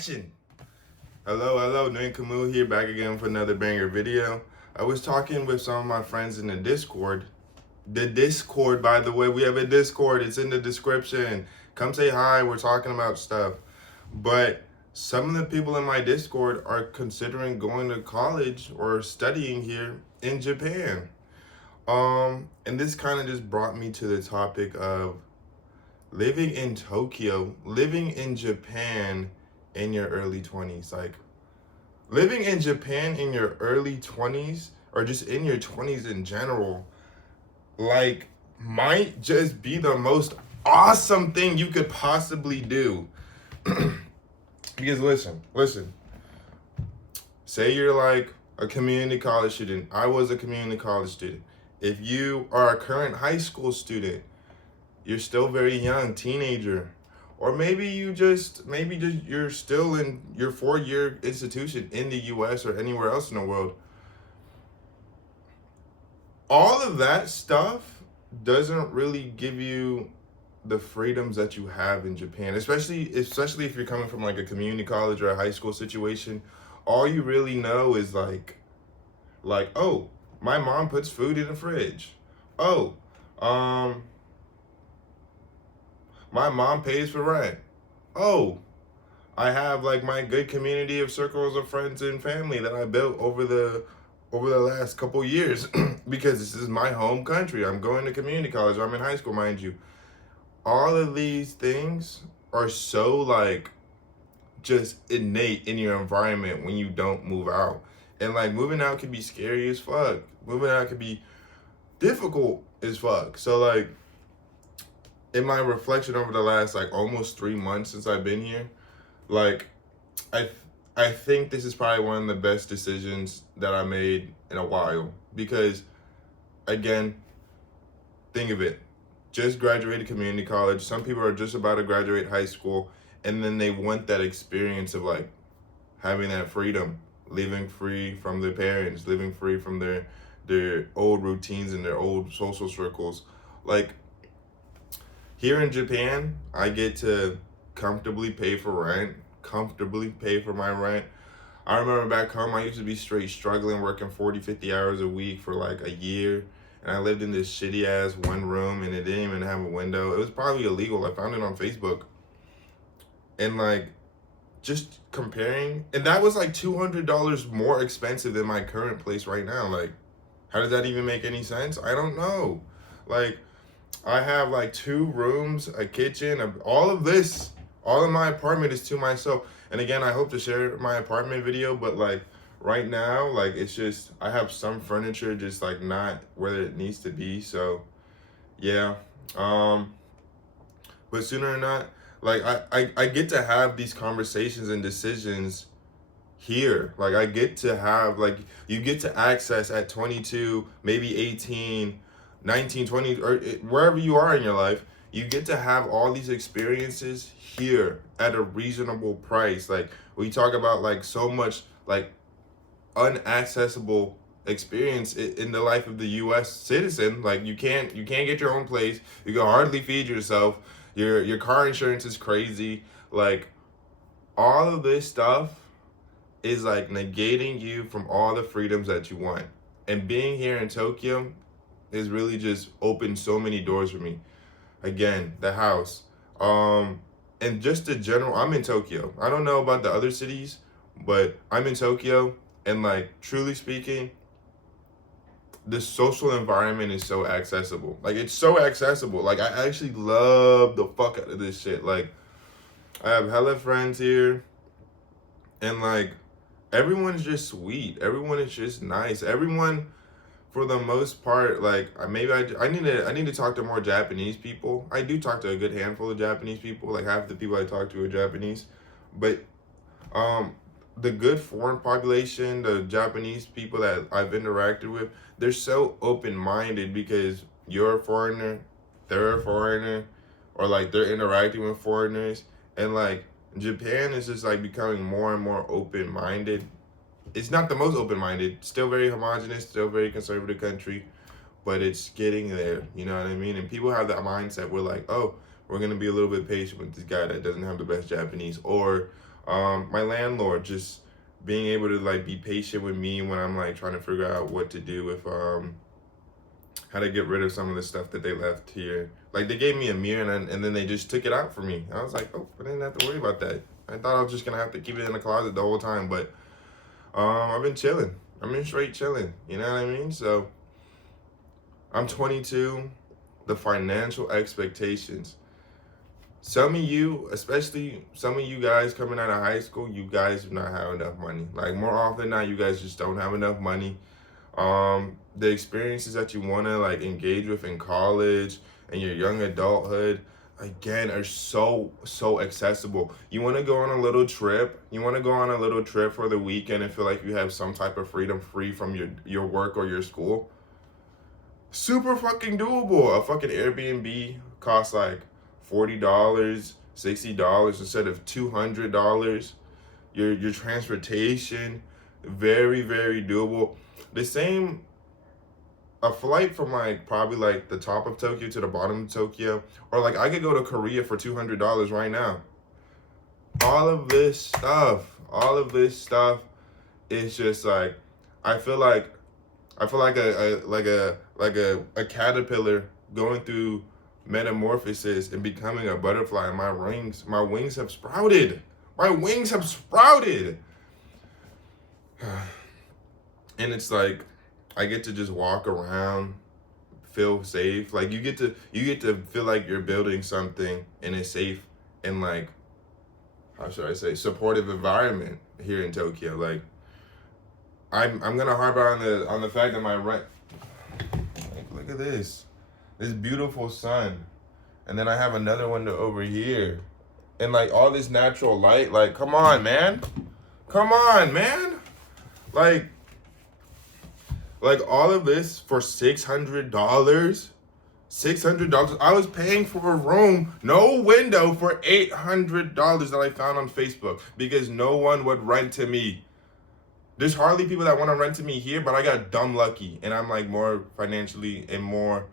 Action! Hello, Nguyen Camus here, back again for another banger video. I was talking with some of my friends in the Discord. The Discord, by the way, we have a Discord. It's in the description. Come say hi. We're talking about stuff. But some of the people in my Discord are considering going to college or studying here in Japan. And this kind of just brought me to the topic of living in Tokyo, living in Japan in your early 20s. Like, living in Japan in your early 20s, or just in your 20s in general, like, might just be the most awesome thing you could possibly do. Because listen. Say you're like a community college student. I was a community college student. If you are a current high school student, you're still very young, teenager, or maybe you're still in your 4-year institution in the US or anywhere else in the world. All of that stuff doesn't really give you the freedoms that you have in Japan, especially if you're coming from like a community college or a high school situation. All you really know is like, oh, my mom puts food in the fridge. Oh, my mom pays for rent. Oh, I have like my good community of circles of friends and family that I built over the last couple years because this is my home country. I'm going to community college. I'm in high school, mind you. All of these things are so like just innate in your environment when you don't move out. And like moving out can be scary as fuck. Moving out can be difficult as fuck. So like in my reflection over the last like almost 3 months since I've been here, like I I think this is probably one of the best decisions that I made in a while because again, think of it. Just graduated community college. Some people are just about to graduate high school and then they want that experience of like having that freedom, living free from their parents, living free from their old routines and their old social circles. Like here in Japan, I get to comfortably pay for rent, comfortably pay for my rent. I remember back home, I used to be straight struggling, working 40, 50 hours a week for like a year. And I lived in this shitty ass one room and it didn't even have a window. It was probably illegal. I found it on Facebook. And like, just comparing, and that was like $200 more expensive than my current place right now. Like, how does that even make any sense? I don't know. Like, I have like 2 rooms, a kitchen, all of my apartment is to myself. And again, I hope to share my apartment video, but like right now, like it's just, I have some furniture just like not where it needs to be. So yeah. But sooner or not, like I get to have these conversations and decisions here. Like I get to have like you get to access at 22, maybe 18, 19, 20, or wherever you are in your life, you get to have all these experiences here at a reasonable price. Like we talk about like so much like unaccessible experience in the life of the US citizen. Like you can't get your own place. You can hardly feed yourself. Your car insurance is crazy. Like all of this stuff is like negating you from all the freedoms that you want. And being here in Tokyo is really just opened so many doors for me. Again, the house. And just the general, I'm in Tokyo. I don't know about the other cities, but I'm in Tokyo and like truly speaking, the social environment is so accessible. Like it's so accessible. Like I actually love the fuck out of this shit. Like I have hella friends here and like everyone's just sweet. Everyone is just nice. Everyone, for the most part, like I need to talk to more Japanese people. I do talk to a good handful of Japanese people. Like half the people I talk to are Japanese, but um, the good foreign population, the Japanese people that I've interacted with, they're so open minded because you're a foreigner, they're a foreigner, or like they're interacting with foreigners, and like Japan is just like becoming more and more open minded. It's not the most open minded, still very homogenous, still very conservative country, but it's getting there. You know what I mean? And people have that mindset where like, oh, we're gonna be a little bit patient with this guy that doesn't have the best Japanese, or My landlord just being able to like be patient with me when I'm like trying to figure out what to do with how to get rid of some of the stuff that they left here. Like they gave me a mirror and then they just took it out for me. I was like, oh, I didn't have to worry about that. I thought I was just gonna have to keep it in the closet the whole time, but I've been chilling. I've been straight chilling. You know what I mean? So I'm 22. The financial expectations. Some of you, especially some of you guys coming out of high school, you guys do not have enough money. Like more often than not, you guys just don't have enough money. The experiences that you want to like engage with in college and your young adulthood, again, are so accessible. You want to go on a little trip. You want to go on a little trip for the weekend and feel like you have some type of freedom free from your work or your school. Super fucking doable. A fucking Airbnb costs like $40, $60 instead of $200. Your transportation, very doable. The same, a flight from like probably like the top of Tokyo to the bottom of Tokyo, or like I could go to Korea for $200 right now. All of this stuff is just like, I feel like a caterpillar going through metamorphosis and becoming a butterfly, and my wings have sprouted. My wings have sprouted. And it's like I get to just walk around, feel safe. Like you get to feel like you're building something in a safe and like, how should I say, supportive environment here in Tokyo. Like I'm gonna harp on the fact that my rent, like, look at this beautiful sun, and then I have another window over here, and like all this natural light. Like come on, man, like all of this for $600. I was paying for a room, no window, for $800 that I found on Facebook because no one would rent to me. There's hardly people that want to rent to me here, but I got dumb lucky, and I'm like more financially and more,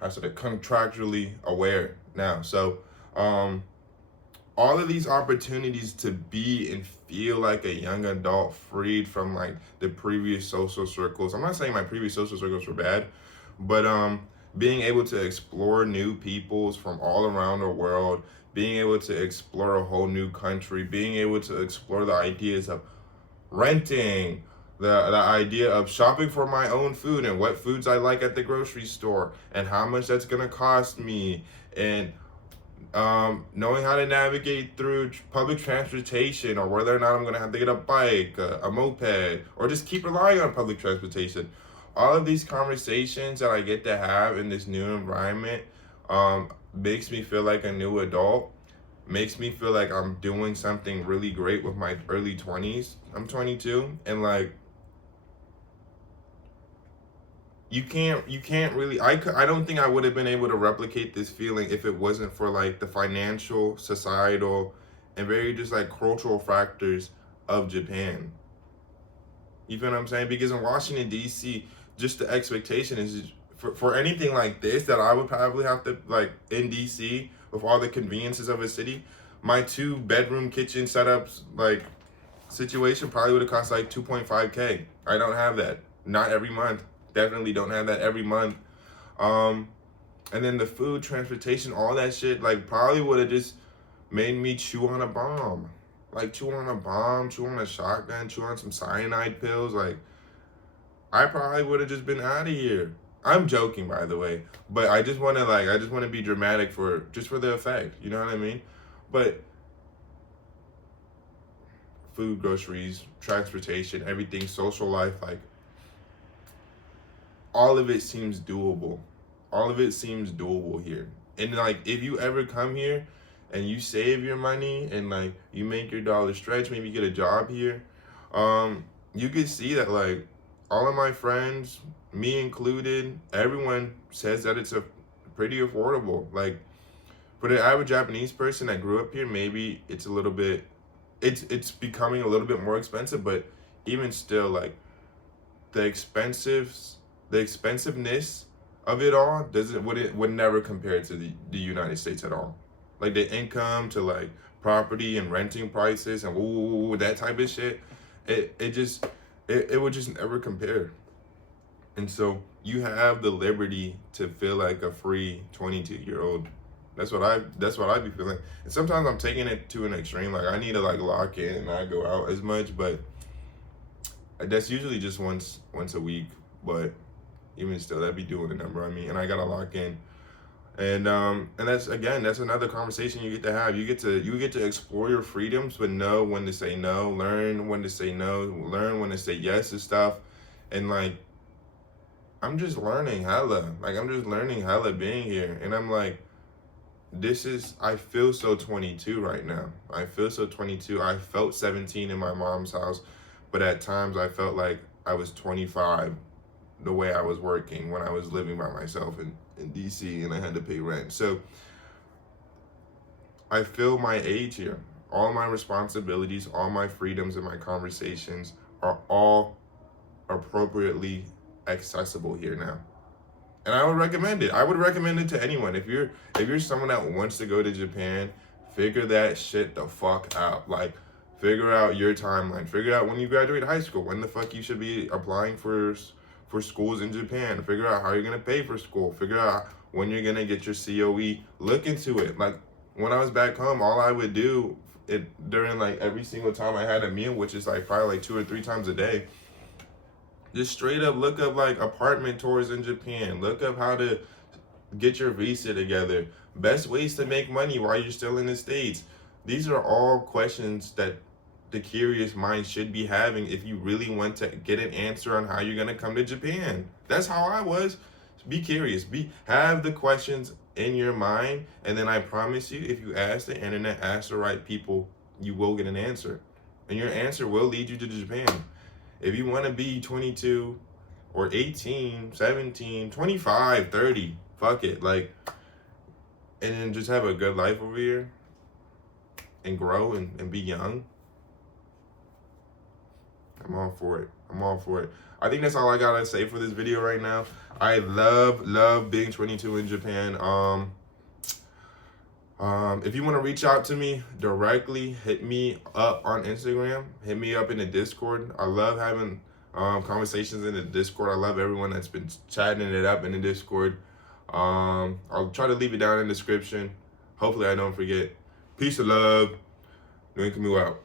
how should I, contractually aware now. So, all of these opportunities to be and feel like a young adult, freed from like the previous social circles. I'm not saying my previous social circles were bad, but being able to explore new peoples from all around the world, being able to explore a whole new country, being able to explore the ideas of renting, the idea of shopping for my own food and what foods I like at the grocery store and how much that's gonna cost me, and knowing how to navigate through public transportation, or whether or not I'm gonna have to get a bike, a moped, or just keep relying on public transportation. All of these conversations that I get to have in this new environment makes me feel like a new adult, makes me feel like I'm doing something really great with my early 20s. I'm 22, and like you can't really, I don't think I would have been able to replicate this feeling if it wasn't for like the financial, societal, and very just like cultural factors of Japan. You feel what I'm saying? Because in Washington D.C., just the expectation is for anything like this that I would probably have to, like in DC with all the conveniences of a city, my 2-bedroom kitchen setups like situation probably would have cost like 2.5K. I don't have that. Not every month. Definitely don't have that every month. And then the food, transportation, all that shit, like probably would have just made me chew on a bomb. Like chew on a bomb, chew on a shotgun, chew on some cyanide pills. Like I probably would have just been out of here. I'm joking, by the way, but I just want to be dramatic for the effect. You know what I mean? But food, groceries, transportation, everything, social life, like all of it seems doable. All of it seems doable here. And like if you ever come here and you save your money and like you make your dollar stretch, maybe get a job here, you can see that like all of my friends, me included, everyone says that it's a pretty affordable. Like for the average Japanese person that grew up here, maybe it's a little bit, it's becoming a little bit more expensive, but even still, like the expensiveness of it all would never compare to the United States at all. Like the income to like property and renting prices and ooh, that type of shit, it would just never compare. And so you have the liberty to feel like a free 22-year-old. That's what I be feeling. And sometimes I'm taking it to an extreme. Like I need to like lock in and not go out as much, but that's usually just once a week. But even still, that'd be doing the number on me. And I gotta lock in. And that's another conversation you get to have. You get to explore your freedoms, but know when to say no, learn when to say no, learn when to say yes to stuff. And like I'm just learning hella. Like I'm just learning hella being here. And I'm like, I feel so 22 right now. I feel so 22. I felt 17 in my mom's house, but at times I felt like I was 25 the way I was working when I was living by myself in DC and I had to pay rent. So I feel my age here. All my responsibilities, all my freedoms and my conversations are all appropriately accessible here now. And I would recommend it. I would recommend it to anyone. If you're someone that wants to go to Japan, figure that shit the fuck out. Like, figure out your timeline. Figure out when you graduate high school, when the fuck you should be applying for schools in Japan. Figure out how you're gonna pay for school. Figure out when you're gonna get your COE. Look into it. Like when I was back home, all I would do during like every single time I had a meal, which is like probably like 2 or 3 times a day. Just straight up look up like apartment tours in Japan. Look up how to get your visa together. Best ways to make money while you're still in the States. These are all questions that the curious mind should be having if you really want to get an answer on how you're gonna come to Japan. That's how I was. Be curious. Have the questions in your mind, and then I promise you, if you ask the internet, ask the right people, you will get an answer. And your answer will lead you to Japan. If you want to be 22 or 18, 17, 25, 30, fuck it. Like, and then just have a good life over here and grow and be young. I'm all for it. I'm all for it. I think that's all I gotta say for this video right now. I love being 22 in Japan. If you want to reach out to me directly, hit me up on Instagram. Hit me up in the Discord. I love having conversations in the Discord. I love everyone that's been chatting it up in the Discord. I'll try to leave it down in the description. Hopefully I don't forget. Peace and love. Noin Camille out.